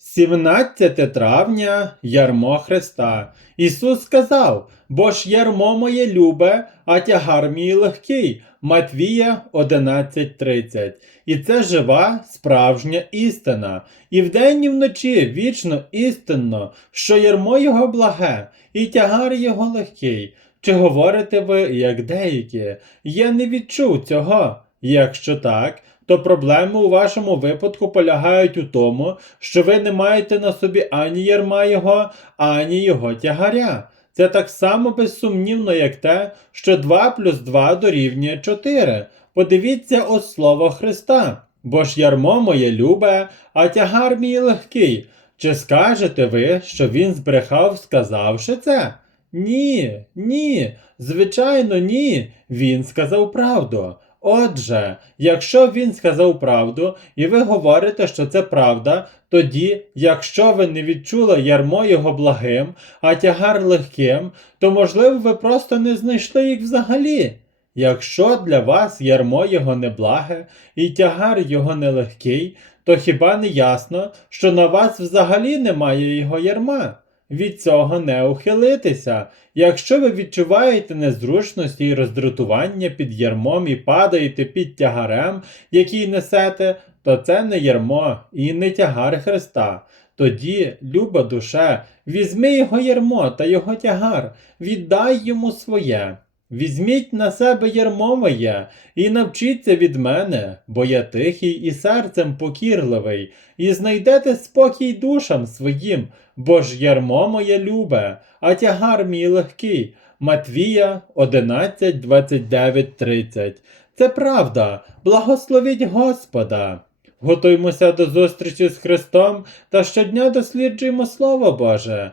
17 травня ярмо Христа. Ісус сказав: Бо ж ярмо моє любе, а тягар мій легкий. Матвія 11.30. І це жива справжня істина. І вдень, і вночі вічно істинно, що ярмо його благе, і тягар його легкий. Чи говорите ви, як деякі? Я не відчув цього. Якщо так, то проблеми у вашому випадку полягають у тому, що ви не маєте на собі ані ярма його, ані його тягаря. Це так само безсумнівно, як те, що 2 плюс 2 дорівнює 4. Подивіться у слово Христа. Бо ж ярмо моє любе, а тягар мій легкий. Чи скажете ви, що він збрехав, сказавши це? Ні, ні, звичайно, ні. Він сказав правду. Отже, якщо він сказав правду, і ви говорите, що це правда, тоді, якщо ви не відчули ярмо його благим, а тягар легким, то можливо ви просто не знайшли їх взагалі. Якщо для вас ярмо його неблаге і тягар його нелегкий, то хіба не ясно, що на вас взагалі немає його ярма? Від цього не ухилитися. Якщо ви відчуваєте незручності і роздратування під ярмом і падаєте під тягарем, який несете, то це не ярмо і не тягар Христа. Тоді, люба душе, візьми його ярмо та його тягар, віддай йому своє. Візьміть на себе ярмо моє і навчіться від мене, бо я тихий і серцем покірливий, і знайдете спокій душам своїм, бо ж ярмо моє любе, а тягар мій легкий. Матвія 11, 29, 30. Це правда. Благословіть Господа. Готуймося до зустрічі з Христом та щодня досліджуємо Слово Боже.